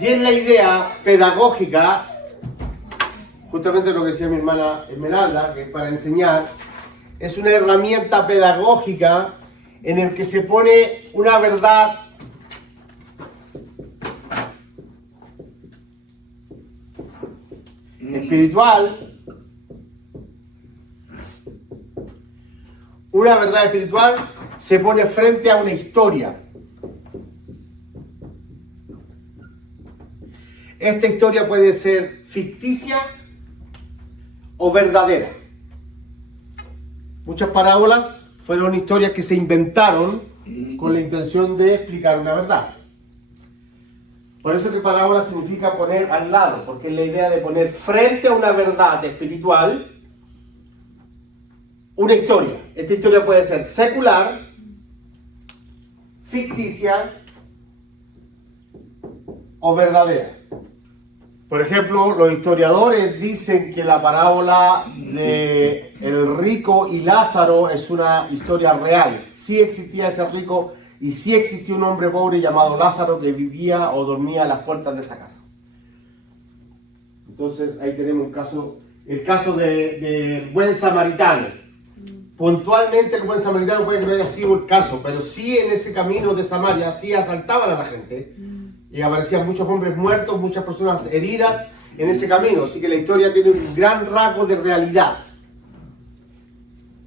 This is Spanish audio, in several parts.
Y es la idea pedagógica, justamente lo que decía mi hermana Esmeralda, que es para enseñar, es una herramienta pedagógica en el que se pone una verdad espiritual, una verdad espiritual se pone frente a una historia. Esta historia puede ser ficticia o verdadera. Muchas parábolas fueron historias que se inventaron con la intención de explicar una verdad. Por eso que parábola significa poner al lado, porque es la idea de poner frente a una verdad espiritual una historia. Esta historia puede ser secular, ficticia o verdadera. Por ejemplo, los historiadores dicen que la parábola de el rico y Lázaro es una historia real. Sí existía ese rico y sí existió un hombre pobre llamado Lázaro que vivía o dormía a las puertas de esa casa. Entonces ahí tenemos el caso del buen samaritano. Puntualmente el buen samaritano puede que no haya sido el caso, pero sí en ese camino de Samaria sí asaltaban a la gente. Y aparecían muchos hombres muertos, muchas personas heridas en ese camino. Así que la historia tiene un gran rasgo de realidad.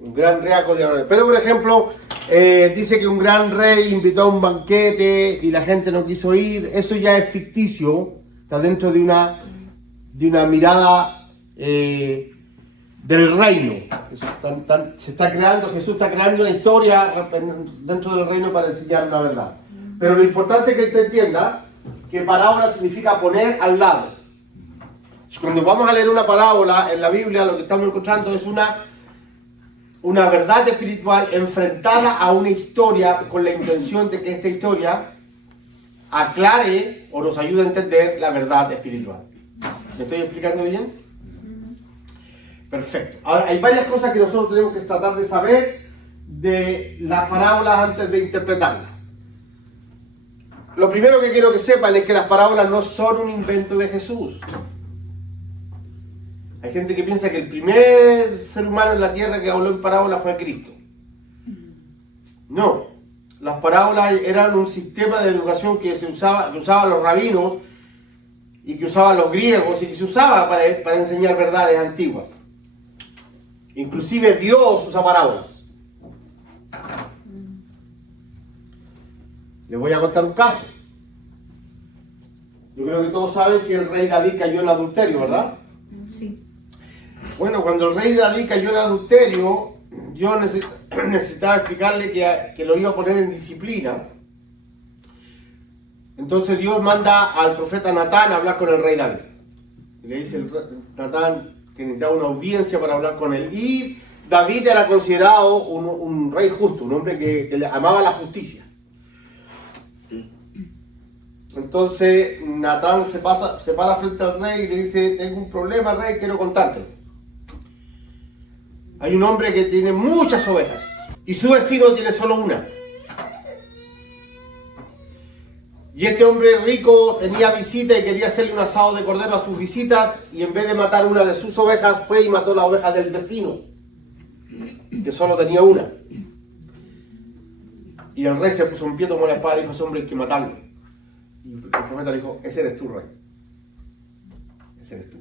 Un gran rasgo de realidad. Pero, por ejemplo, dice que un gran rey invitó a un banquete y la gente no quiso ir. Eso ya es ficticio. Está dentro de una mirada del reino. Se está creando, Jesús está creando una historia dentro del reino para enseñar una verdad. Pero lo importante es que usted entienda que parábola significa poner al lado. Cuando vamos a leer una parábola en la Biblia, lo que estamos encontrando es una verdad espiritual enfrentada a una historia con la intención de que esta historia aclare o nos ayude a entender la verdad espiritual. ¿Me estoy explicando bien? Perfecto. Ahora, hay varias cosas que nosotros tenemos que tratar de saber de las parábolas antes de interpretarlas. Lo primero que quiero que sepan es que las parábolas no son un invento de Jesús. Hay gente que piensa que el primer ser humano en la tierra que habló en parábolas fue Cristo. No. Las parábolas eran un sistema de educación que usaban los rabinos y que usaban los griegos y que se usaba para enseñar verdades antiguas. Inclusive Dios usa parábolas. Les voy a contar un caso. Yo creo que todos saben que el rey David cayó en adulterio, ¿verdad? Sí. Bueno, cuando el rey David cayó en adulterio, yo necesitaba explicarle que lo iba a poner en disciplina. Entonces Dios manda al profeta Natán a hablar con el rey David. Y le dice Natán que necesitaba una audiencia para hablar con él. Y David era considerado un rey justo, un hombre que le amaba la justicia. Entonces Natán se para frente al rey y le dice: tengo un problema, rey, quiero contártelo. Hay un hombre que tiene muchas ovejas y su vecino tiene solo una. Y este hombre rico tenía visita y quería hacerle un asado de cordero a sus visitas, y en vez de matar una de sus ovejas fue y mató la oveja del vecino, que solo tenía una. Y el rey se puso en pie, tomó la espada y dijo: ese hombre hay que matarlo. Y el profeta le dijo: ese eres tú, rey. Ese eres tú.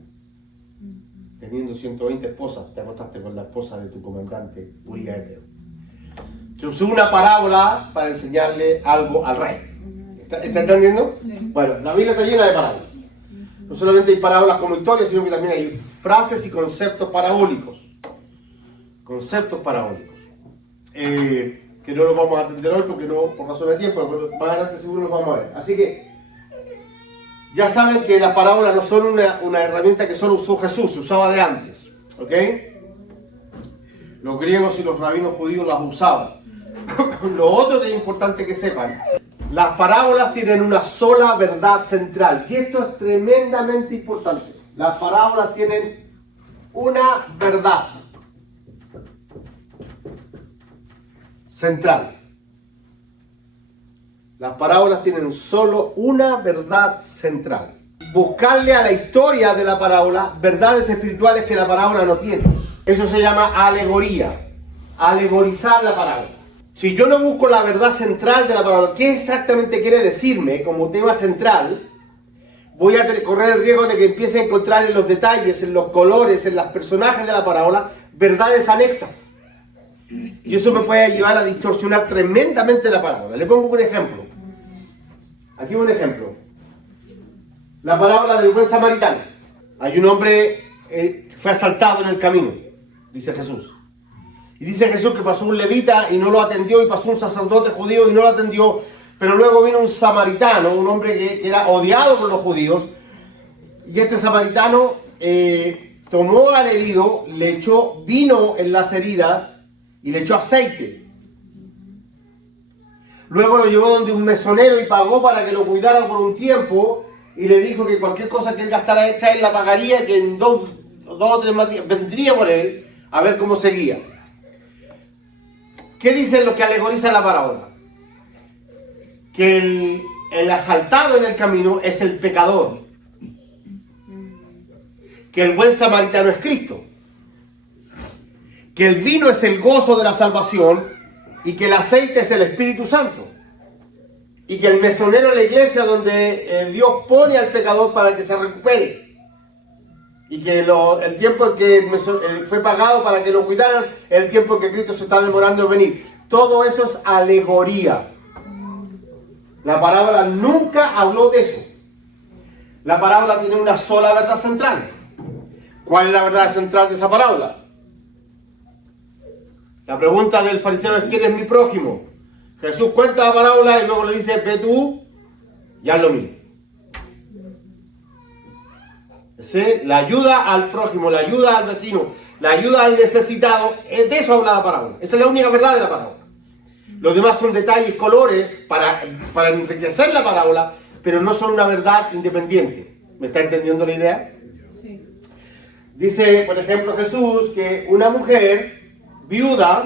Teniendo 120 esposas, te acostaste con la esposa de tu comandante Uría Eteo. Se usó una parábola para enseñarle algo al rey. ¿Está entendiendo? Sí. Bueno, la Biblia está llena de parábolas. No solamente hay parábolas como historias, sino que también hay frases y conceptos parabólicos. Conceptos parabólicos. Que no los vamos a atender hoy porque no, por razón de tiempo, pero más adelante seguro los vamos a ver. Así que ya saben que las parábolas no son una herramienta que solo usó Jesús, se usaba de antes. ¿Ok? Los griegos y los rabinos judíos las usaban. Lo otro que es importante que sepan: las parábolas tienen una sola verdad central. Y esto es tremendamente importante. Las parábolas tienen una verdad central. Las parábolas tienen solo una verdad central. Buscarle a la historia de la parábola verdades espirituales que la parábola no tiene. Eso se llama alegoría. Alegorizar la parábola. Si yo no busco la verdad central de la parábola, ¿qué exactamente quiere decirme como tema central? Voy a correr el riesgo de que empiece a encontrar en los detalles, en los colores, en los personajes de la parábola, verdades anexas. Y eso me puede llevar a distorsionar tremendamente la parábola. Le pongo un ejemplo. Aquí un ejemplo. La parábola del buen samaritano. Hay un hombre que fue asaltado en el camino, dice Jesús. Y dice Jesús que pasó un levita y no lo atendió, y pasó un sacerdote judío y no lo atendió, pero luego vino un samaritano, un hombre que era odiado por los judíos, y este samaritano tomó al herido, le echó vino en las heridas y le echó aceite. Luego lo llevó donde un mesonero y pagó para que lo cuidara por un tiempo, y le dijo que cualquier cosa que él gastara extra él la pagaría, que en dos o tres más días vendría por él a ver cómo seguía. ¿Qué dicen los que alegorizan la parábola? Que el asaltado en el camino es el pecador, que el buen samaritano es Cristo, que el vino es el gozo de la salvación y que el aceite es el Espíritu Santo, y que el mesonero es la iglesia donde Dios pone al pecador para que se recupere, y que el tiempo en que fue pagado para que lo cuidaran es el tiempo en que Cristo se está demorando en venir. Todo eso es alegoría. La parábola nunca habló de eso. La parábola tiene una sola verdad central. ¿Cuál es la verdad central de esa parábola? La pregunta del fariseo es: ¿quién es mi prójimo? Jesús cuenta la parábola y luego le dice: ve tú y haz lo mismo. ¿Sí? La ayuda al prójimo, la ayuda al vecino, la ayuda al necesitado, de eso habla la parábola. Esa es la única verdad de la parábola. Los demás son detalles, colores para enriquecer la parábola, pero no son una verdad independiente. ¿Me está entendiendo la idea? Sí. Dice, por ejemplo, Jesús que una mujer viuda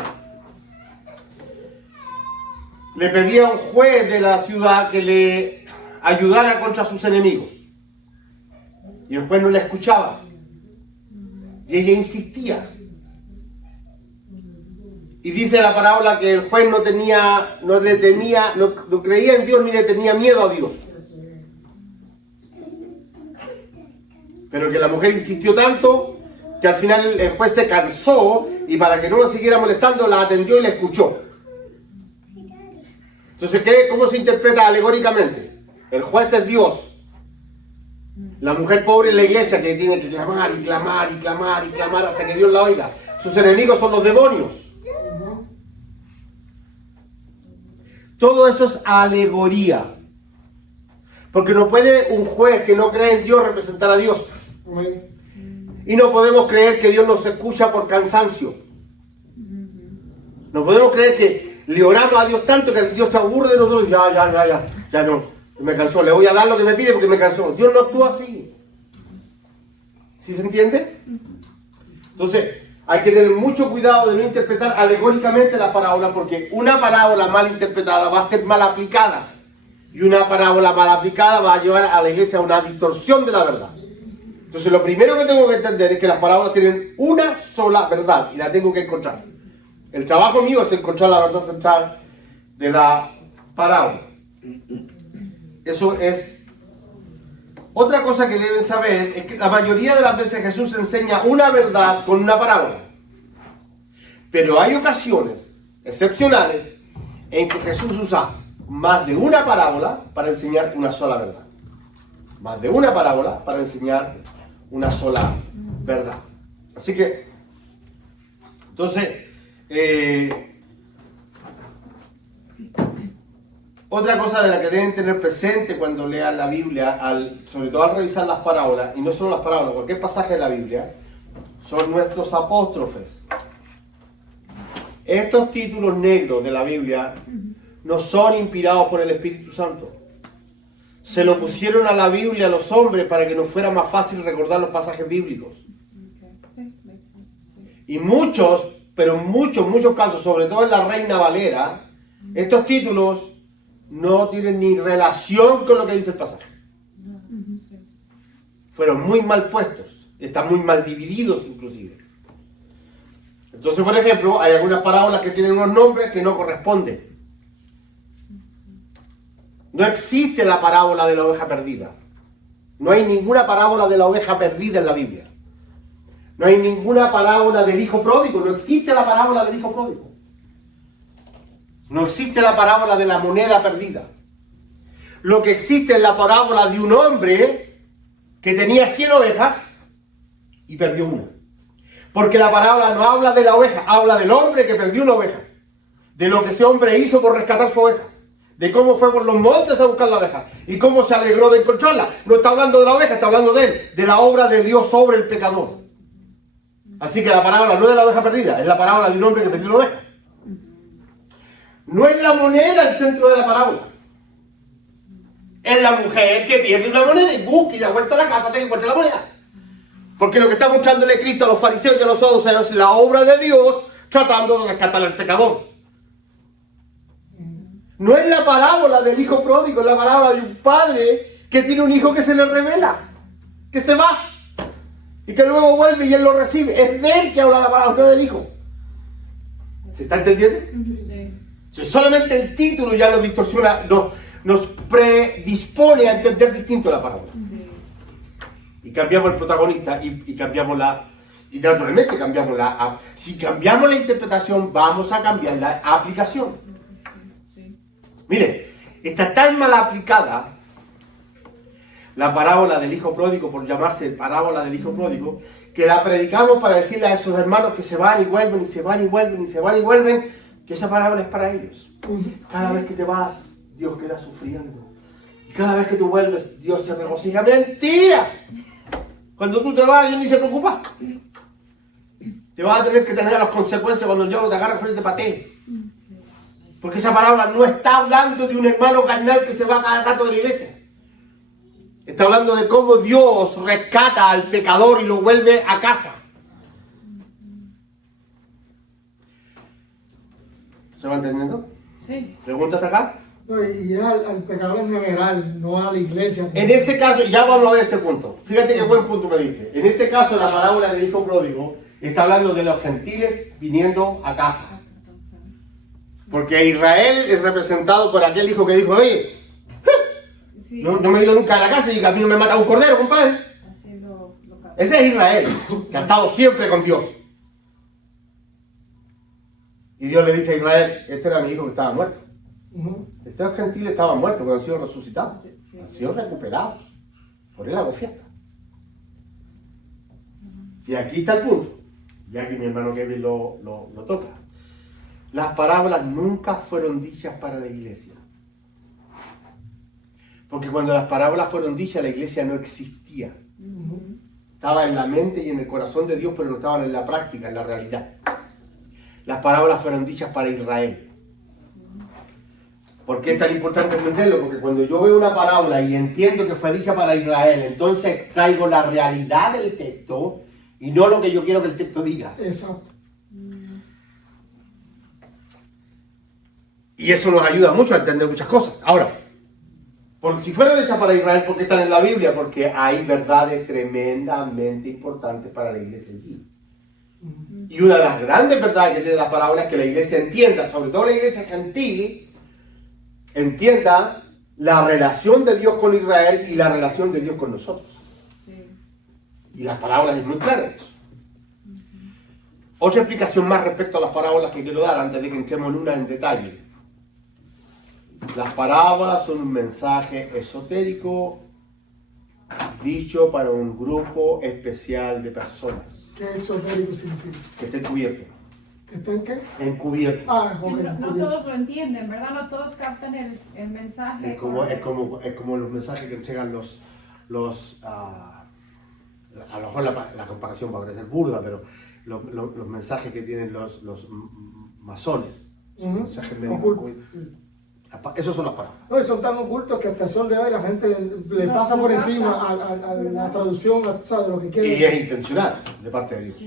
le pedía a un juez de la ciudad que le ayudara contra sus enemigos. Y el juez no la escuchaba. Y ella insistía. Y dice la parábola que el juez no creía en Dios ni le tenía miedo a Dios. Pero que la mujer insistió tanto que al final el juez se cansó y para que no lo siguiera molestando la atendió y la escuchó. Entonces, ¿cómo se interpreta alegóricamente? El juez es Dios. La mujer pobre es la iglesia que tiene que clamar y clamar y clamar y clamar hasta que Dios la oiga. Sus enemigos son los demonios. Todo eso es alegoría. Porque no puede un juez que no cree en Dios representar a Dios. Y no podemos creer que Dios nos escucha por cansancio. No podemos creer que le oramos a Dios tanto que Dios se aburre de nosotros y ya no, me cansó, le voy a dar lo que me pide porque me cansó. Dios no actúa así. ¿Sí se entiende? Entonces, hay que tener mucho cuidado de no interpretar alegóricamente la parábola, porque una parábola mal interpretada va a ser mal aplicada. Y una parábola mal aplicada va a llevar a la iglesia a una distorsión de la verdad. Entonces, lo primero que tengo que entender es que las parábolas tienen una sola verdad y la tengo que encontrar. El trabajo mío es encontrar la verdad central de la parábola. Eso es. Otra cosa que deben saber es que la mayoría de las veces Jesús enseña una verdad con una parábola. Pero hay ocasiones excepcionales en que Jesús usa más de una parábola para enseñar una sola verdad. Más de una parábola para enseñar una sola verdad. Así que, entonces, otra cosa de la que deben tener presente cuando lean la Biblia, sobre todo al revisar las parábolas, y no solo las parábolas, cualquier pasaje de la Biblia, son nuestros apóstrofes. Estos títulos negros de la Biblia no son inspirados por el Espíritu Santo. Se lo pusieron a la Biblia a los hombres para que nos fuera más fácil recordar los pasajes bíblicos. Y muchos casos, sobre todo en la Reina Valera, estos títulos no tienen ni relación con lo que dice el pasaje. Fueron muy mal puestos, están muy mal divididos inclusive. Entonces, por ejemplo, hay algunas parábolas que tienen unos nombres que no corresponden. No existe la parábola de la oveja perdida. No hay ninguna parábola de la oveja perdida en la Biblia. No hay ninguna parábola del hijo pródigo. No existe la parábola del hijo pródigo. No existe la parábola de la moneda perdida. Lo que existe es la parábola de un hombre que tenía 100 ovejas y perdió una. Porque la parábola no habla de la oveja, habla del hombre que perdió una oveja. De lo que ese hombre hizo por rescatar su oveja. De cómo fue por los montes a buscar la oveja. Y cómo se alegró de encontrarla. No está hablando de la oveja, está hablando de él. De la obra de Dios sobre el pecador. Así que la parábola no es de la oveja perdida, es la parábola de un hombre que perdió una oveja. No es la moneda el centro de la parábola. Es la mujer que pierde una moneda y busca y da vuelta a la casa hasta que encuentra la moneda. Porque lo que está mostrándole Cristo a los fariseos y a los saduceos es la obra de Dios tratando de rescatar al pecador. No es la parábola del hijo pródigo, es la parábola de un padre que tiene un hijo que se le revela, que se va y que luego vuelve y él lo recibe. Es de él que habla la parábola, no del hijo. ¿Se está entendiendo? Sí. Si solamente el título ya nos distorsiona, nos predispone a entender distinto la parábola. Sí. Y cambiamos el protagonista y cambiamos y naturalmente cambiamos si cambiamos la interpretación, vamos a cambiar la aplicación. Sí. Mire, está tan mal aplicada la parábola del hijo pródigo, por llamarse parábola del hijo pródigo, que la predicamos para decirle a esos hermanos que se van y vuelven, y se van y vuelven, y se van y vuelven, que esa parábola es para ellos. Cada vez que te vas, Dios queda sufriendo. Y cada vez que tú vuelves, Dios se regocija. ¡Mentira! Cuando tú te vas, Dios ni se preocupa. Te vas a tener que tener las consecuencias cuando el diablo te agarra frente para ti. Porque esa parábola no está hablando de un hermano carnal que se va cada rato de la iglesia. Está hablando de cómo Dios rescata al pecador y lo vuelve a casa. ¿Se va entendiendo? Sí. ¿Pregunta hasta acá? No, y es al pecador en general, no a la iglesia. En ese caso, ya vamos a ver este punto. Fíjate qué buen punto me diste. En este caso, la parábola del hijo pródigo está hablando de los gentiles viniendo a casa. Porque Israel es representado por aquel hijo que dijo, oye, no me he ido nunca a la casa y a mí no me mata un cordero, compadre. Ese es Israel, que ha estado siempre con Dios. Y Dios le dice a Israel, este era mi hijo que estaba muerto. Estos gentiles estaban muertos, pero han sido resucitados. Han sido recuperados. Por él hago fiesta. Y aquí está el punto, ya que mi hermano Kevin lo toca. Las parábolas nunca fueron dichas para la iglesia. Porque cuando las parábolas fueron dichas, la iglesia no existía. Estaba en la mente y en el corazón de Dios, pero no estaban en la práctica, en la realidad. Las parábolas fueron dichas para Israel. ¿Por qué es tan importante entenderlo? Porque cuando yo veo una parábola y entiendo que fue dicha para Israel, entonces traigo la realidad del texto y no lo que yo quiero que el texto diga. Exacto. Y eso nos ayuda mucho a entender muchas cosas. Ahora, porque si fueron hechas para Israel, ¿por qué están en la Biblia? Porque hay verdades tremendamente importantes para la iglesia allí. Y una de las grandes verdades que tiene la parábola es que la iglesia entienda, sobre todo la iglesia gentil, entienda la relación de Dios con Israel y la relación de Dios con nosotros. Sí. Y las parábolas es muy clara en eso. Otra explicación más respecto a las parábolas que quiero dar antes de que entremos en una en detalle. Las parábolas son un mensaje esotérico dicho para un grupo especial de personas. ¿Qué esotérico significa? Que esté encubierto. ¿Que está en qué? Encubierto. Ah, okay, no todos lo entienden, ¿verdad? No todos captan el mensaje. Es como los mensajes que entregan a lo mejor la comparación va a parecer burda, pero los mensajes que tienen los masones. Mensajes médicos. Esos son las parábolas. No, son tan ocultos que hasta el sol de hoy la gente le pasa por encima a la traducción, de lo que quiere. Y es intencional de parte de Dios.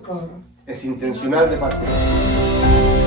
Claro. Es intencional de parte de Dios.